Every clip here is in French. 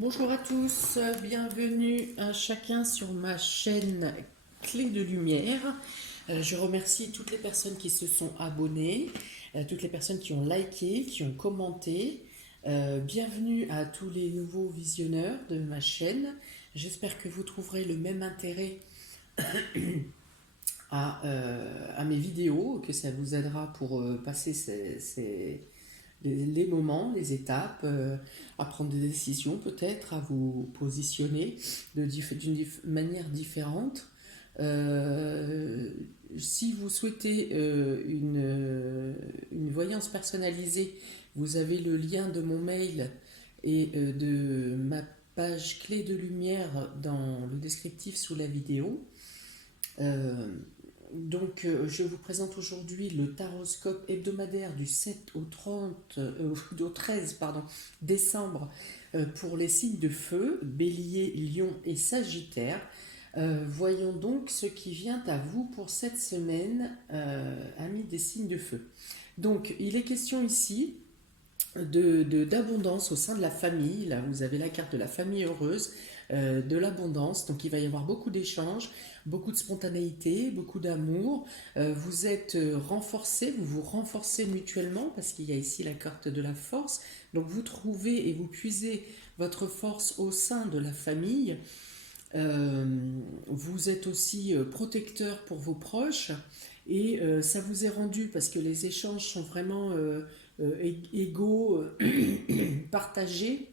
Bonjour à tous, bienvenue à chacun sur ma chaîne Clé de Lumière. Je remercie toutes les personnes qui se sont abonnées, toutes les personnes qui ont liké, qui ont commenté. Bienvenue à tous les nouveaux visionneurs de ma chaîne. J'espère que vous trouverez le même intérêt à mes vidéos, que ça vous aidera pour passer les moments, les étapes, à prendre des décisions peut-être, à vous positionner d'une manière différente. Euh, Si vous souhaitez une voyance personnalisée, vous avez le lien de mon mail et de ma page clé de lumière dans le descriptif sous la vidéo. Euh, je vous présente aujourd'hui le taroscope hebdomadaire du 7 au 13 décembre pour les signes de feu, Bélier, Lion et Sagittaire. Voyons donc ce qui vient à vous pour cette semaine, amis des signes de feu. Donc, il est question ici d'abondance au sein de la famille. Là, vous avez la carte de la famille heureuse, de l'abondance. Donc, il va y avoir beaucoup d'échanges, beaucoup de spontanéité, beaucoup d'amour. Vous êtes renforcés, vous vous renforcez mutuellement parce qu'il y a ici la carte de la force. Donc, vous trouvez et vous puisez votre force au sein de la famille. Euh, Vous êtes aussi protecteur pour vos proches et ça vous est rendu parce que les échanges sont vraiment égaux, partagés.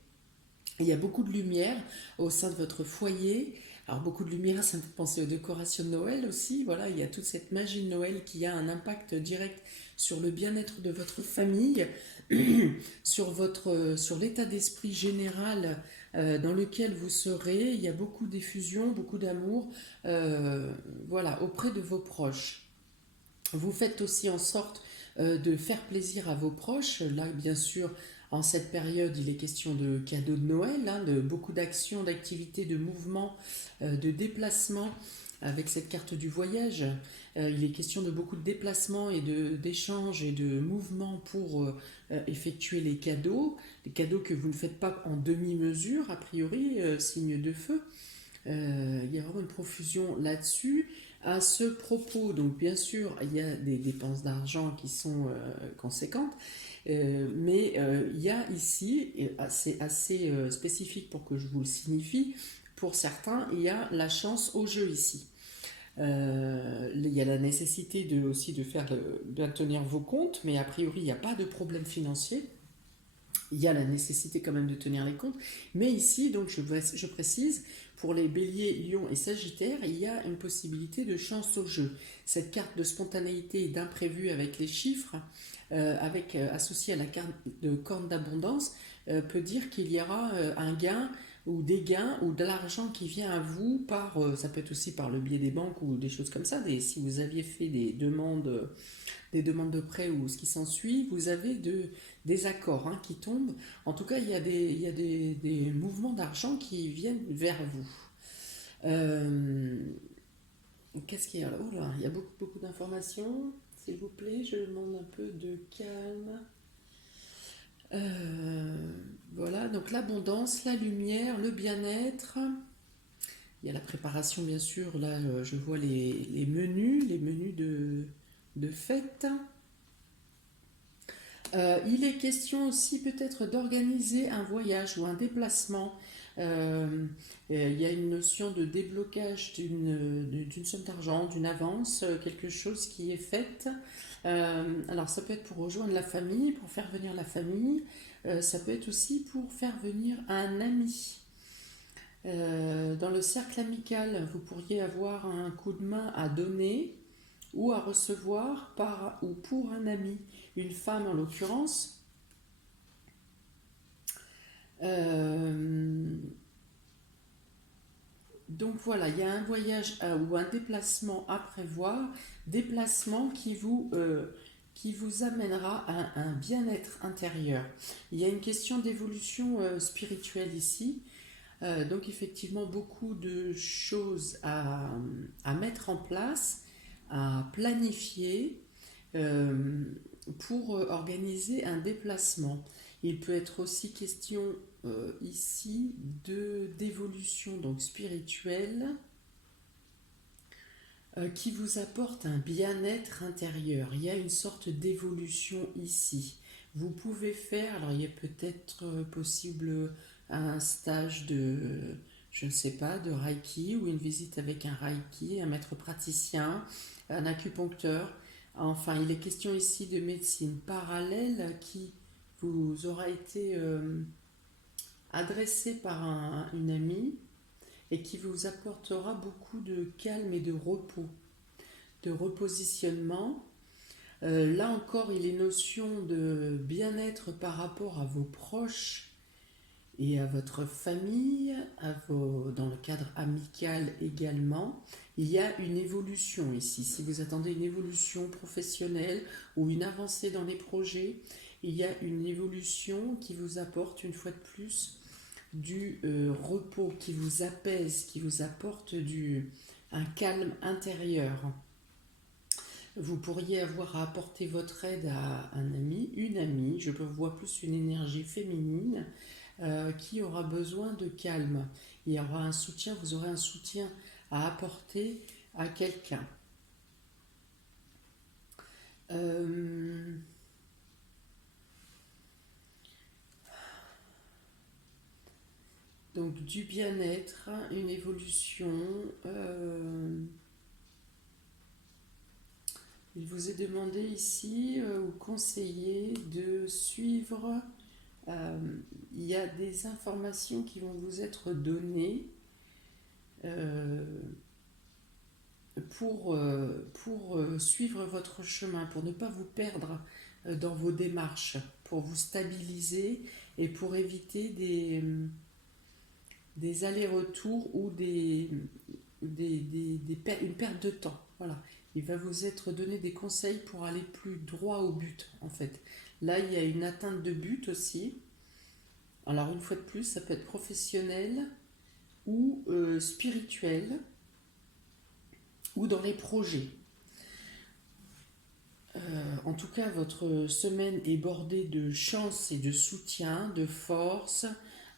Il y a beaucoup de lumière au sein de votre foyer. Alors beaucoup de lumière, ça me fait penser aux décorations de Noël aussi. Voilà, il y a toute cette magie de Noël qui a un impact direct sur le bien-être de votre famille, sur l'état d'esprit général dans lequel vous serez. Il y a beaucoup d'effusion, beaucoup d'amour, voilà, auprès de vos proches. Vous faites aussi en sorte de faire plaisir à vos proches. Là, bien sûr, en cette période, il est question de cadeaux de Noël, hein, de beaucoup d'actions, d'activités, de mouvements, de déplacements. Avec cette carte du voyage, il est question de beaucoup de déplacements et d'échanges et de mouvements pour effectuer les cadeaux que vous ne faites pas en demi-mesure, a priori, signe de feu. Il y a vraiment une profusion là-dessus. À ce propos, donc bien sûr, il y a des dépenses d'argent qui sont conséquentes, mais il y a ici, et c'est assez spécifique pour que je vous le signifie, pour certains, il y a la chance au jeu ici. Il y a la nécessité aussi de bien tenir vos comptes, mais a priori, il n'y a pas de problème financier. Il y a la nécessité quand même de tenir les comptes. Mais ici, donc je précise, pour les béliers, lions et sagittaires, il y a une possibilité de chance au jeu. Cette carte de spontanéité et d'imprévu avec les chiffres, associée à la carte de corne d'abondance, peut dire qu'il y aura un gain ou des gains ou de l'argent qui vient à vous ça peut être aussi par le biais des banques ou des choses comme ça. Si vous aviez fait des demandes de prêt ou ce qui s'ensuit, vous avez des accords qui tombent. En tout cas, il y a des mouvements d'argent qui viennent vers vous. Euh, Qu'est-ce qu'il y a là? Oh là, il y a beaucoup, beaucoup d'informations. S'il vous plaît, je demande un peu de calme. Voilà, donc l'abondance, la lumière, le bien-être. Il y a la préparation, bien sûr. Là, je vois les menus de fête. Il est question aussi peut-être d'organiser un voyage ou un déplacement. Il y a une notion de déblocage d'une somme d'argent, d'une avance, quelque chose qui est faite. Alors ça peut être pour rejoindre la famille, pour faire venir la famille. Ça peut être aussi pour faire venir un ami. Dans le cercle amical, vous pourriez avoir un coup de main à donner ou à recevoir par ou pour un ami, une femme en l'occurrence. Euh, donc voilà, il y a un voyage ou un déplacement à prévoir, déplacement qui vous amènera à un bien-être intérieur. Il y a une question d'évolution spirituelle ici. Donc effectivement, beaucoup de choses à mettre en place, à planifier pour organiser un déplacement. Il peut être aussi question ici d'évolution donc spirituelle qui vous apporte un bien-être intérieur. Il y a une sorte d'évolution ici. Vous pouvez faire, alors il est peut-être possible un stage de, je ne sais pas, de Reiki ou une visite avec un Reiki, un maître praticien, un acupuncteur. Enfin, il est question ici de médecine parallèle qui vous aura été adressée par une amie et qui vous apportera beaucoup de calme et de repos, de repositionnement. Là encore, il est notion de bien-être par rapport à vos proches et à votre famille, dans le cadre amical également. Il y a une évolution ici. Si vous attendez une évolution professionnelle ou une avancée dans les projets, il y a une évolution qui vous apporte une fois de plus du repos, qui vous apaise, qui vous apporte un calme intérieur. Vous pourriez avoir à apporter votre aide à un ami, une amie, je vois plus une énergie féminine qui aura besoin de calme. Il y aura un soutien, vous aurez un soutien à apporter à quelqu'un. Donc du bien-être, une évolution. Il vous est demandé ici ou conseillé de suivre. Il y a des informations qui vont vous être données pour suivre votre chemin, pour ne pas vous perdre dans vos démarches, pour vous stabiliser et pour éviter des allers-retours ou une perte de temps. Voilà. Il va vous être donné des conseils pour aller plus droit au but, en fait. Là, il y a une atteinte de but aussi. Alors, une fois de plus, ça peut être professionnel ou spirituel ou dans les projets. En tout cas, votre semaine est bordée de chance et de soutien, de force,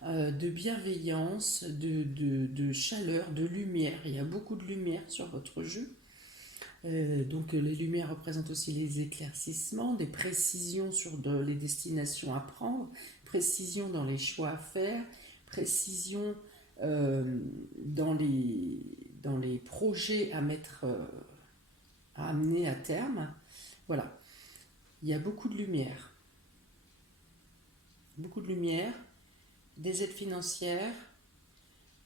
de bienveillance, de chaleur, de lumière. Il y a beaucoup de lumière sur votre jeu. Donc les lumières représentent aussi les éclaircissements, des précisions sur les destinations à prendre, précision dans les choix à faire, précision dans les projets à mettre, à amener à terme. Voilà, il y a beaucoup de lumière, des aides financières,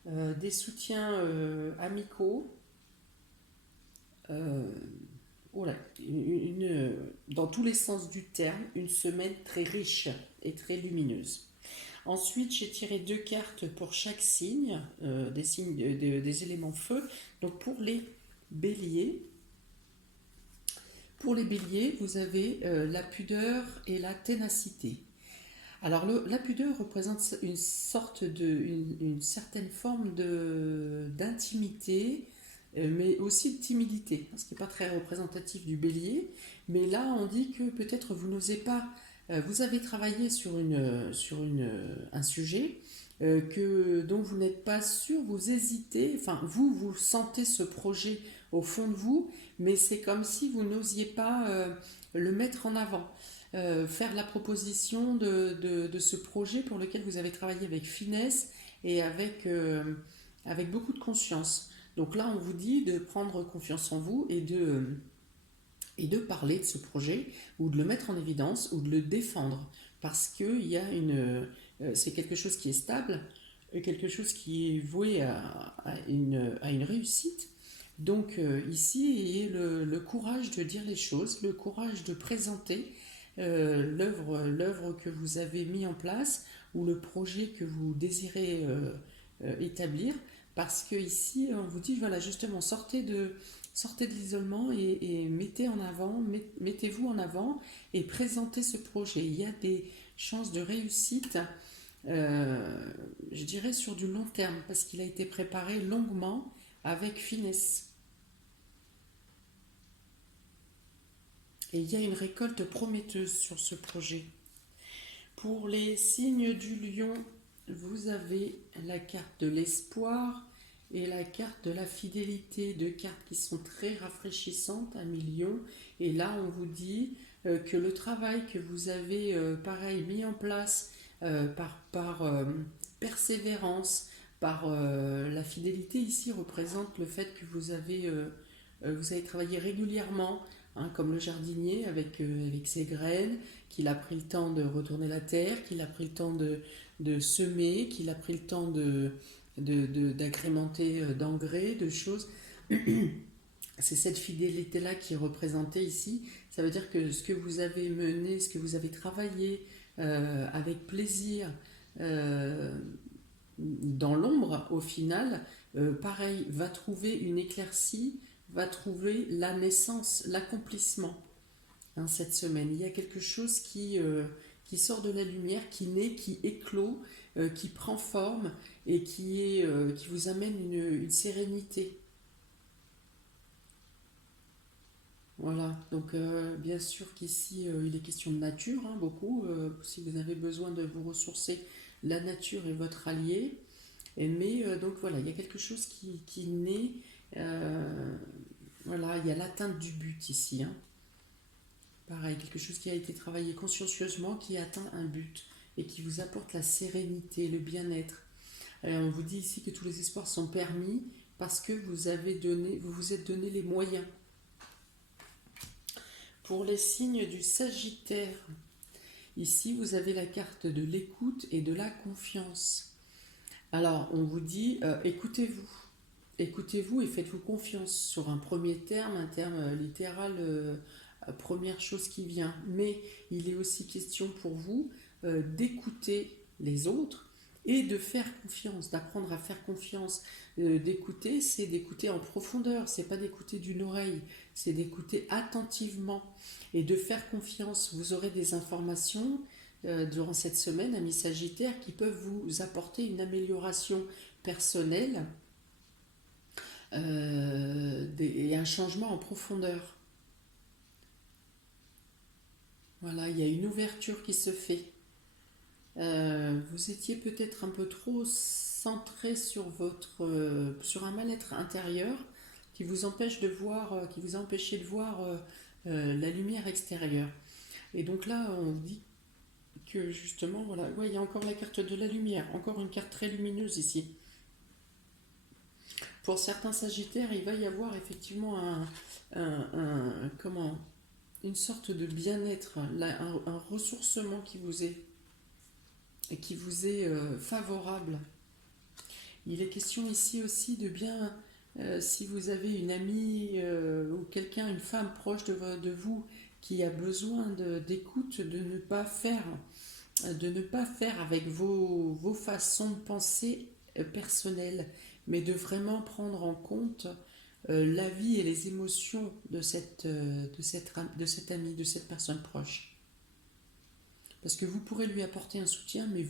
des soutiens amicaux. Voilà, dans tous les sens du terme, une semaine très riche et très lumineuse. Ensuite, j'ai tiré 2 cartes pour chaque signe, des signes des éléments feu. Donc pour les béliers, vous avez la pudeur et la ténacité. Alors la pudeur représente une certaine forme d'intimité, mais aussi de timidité, ce qui n'est pas très représentatif du bélier. Mais là, on dit que peut-être vous n'osez pas, vous avez travaillé sur un sujet dont vous n'êtes pas sûr, vous hésitez, enfin vous sentez ce projet au fond de vous, mais c'est comme si vous n'osiez pas le mettre en avant. Faire la proposition de ce projet pour lequel vous avez travaillé avec finesse et avec beaucoup de conscience. Donc là, on vous dit de prendre confiance en vous et de parler de ce projet ou de le mettre en évidence ou de le défendre parce que c'est quelque chose qui est stable, quelque chose qui est voué à une réussite. Donc ici, ayez le courage de dire les choses, le courage de présenter l'œuvre que vous avez mis en place ou le projet que vous désirez établir, parce que ici on vous dit voilà, justement, sortez de l'isolement et mettez-vous en avant et présentez ce projet. Il y a des chances de réussite, je dirais sur du long terme, parce qu'il a été préparé longuement avec finesse. Et il y a une récolte prometteuse sur ce projet. Pour les signes du lion vous avez la carte de l'espoir et la carte de la fidélité, deux cartes qui sont très rafraîchissantes, un million. Et là, on vous dit que le travail que vous avez, pareil, mis en place par persévérance, par la fidélité ici représente le fait que vous avez travaillé régulièrement, hein, comme le jardinier avec ses graines, qu'il a pris le temps de retourner la terre, qu'il a pris le temps de semer, qu'il a pris le temps d'agrémenter d'engrais, de choses. C'est cette fidélité-là qui est représentée ici. Ça veut dire que ce que vous avez mené, ce que vous avez travaillé avec plaisir euh, dans l'ombre, au final, pareil, va trouver une éclaircie, va trouver la naissance, l'accomplissement, hein, cette semaine. Il y a quelque chose qui sort de la lumière, qui naît, qui éclot, qui prend forme et qui vous amène une sérénité. Voilà, donc bien sûr qu'ici il est question de nature, hein, beaucoup. Si vous avez besoin de vous ressourcer, la nature est votre allié. Mais donc voilà, il y a quelque chose qui naît. euh, voilà, il y a l'atteinte du but ici, hein. Pareil, quelque chose qui a été travaillé consciencieusement, qui atteint un but et qui vous apporte la sérénité, le bien-être. On vous dit ici que tous les espoirs sont permis parce que vous vous êtes donné les moyens. Pour les signes du Sagittaire, ici vous avez la carte de l'écoute et de la confiance. Alors on vous dit écoutez-vous. Écoutez-vous et faites-vous confiance sur un premier terme, un terme littéral, première chose qui vient. Mais il est aussi question pour vous d'écouter les autres et de faire confiance, d'apprendre à faire confiance. D'écouter, c'est d'écouter en profondeur, c'est pas d'écouter d'une oreille, c'est d'écouter attentivement et de faire confiance. Vous aurez des informations durant cette semaine, amis Sagittaires, qui peuvent vous apporter une amélioration personnelle et un changement en profondeur. Voilà, il y a une ouverture qui se fait. Vous étiez peut-être un peu trop centré sur un mal-être intérieur qui vous empêche de voir, qui vous a empêché de voir la lumière extérieure. Et donc là, on dit que justement, voilà, ouais, il y a encore la carte de la lumière, encore une carte très lumineuse ici. Pour certains Sagittaires, il va y avoir effectivement comment, une sorte de bien-être, un ressourcement qui vous est favorable. Il est question ici aussi de bien, si vous avez une amie ou quelqu'un, une femme proche de vous qui a besoin d'écoute, de ne pas faire avec vos façons de penser personnelles, mais de vraiment prendre en compte la vie et les émotions de cet ami, de cette personne proche. Parce que vous pourrez lui apporter un soutien, mais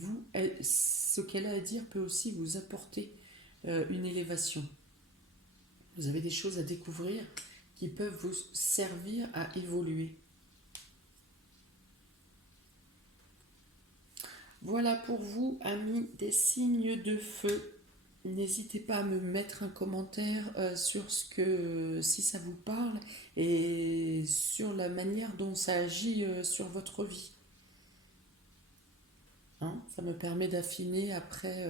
ce qu'elle a à dire peut aussi vous apporter une élévation. Vous avez des choses à découvrir qui peuvent vous servir à évoluer. Voilà pour vous, amis des signes de feu. N'hésitez pas à me mettre un commentaire sur si ça vous parle et sur la manière dont ça agit sur votre vie. Hein, ça me permet d'affiner après,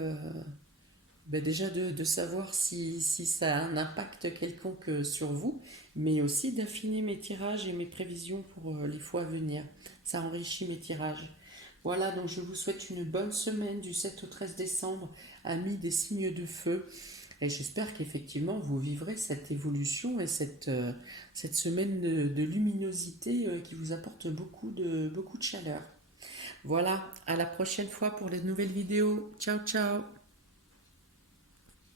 déjà de savoir si ça a un impact quelconque sur vous, mais aussi d'affiner mes tirages et mes prévisions pour les fois à venir. Ça enrichit mes tirages. Voilà, donc je vous souhaite une bonne semaine du 7 au 13 décembre, amis des signes de feu. Et j'espère qu'effectivement vous vivrez cette évolution et cette semaine de luminosité qui vous apporte beaucoup de chaleur. Voilà, à la prochaine fois pour les nouvelles vidéos. Ciao, ciao!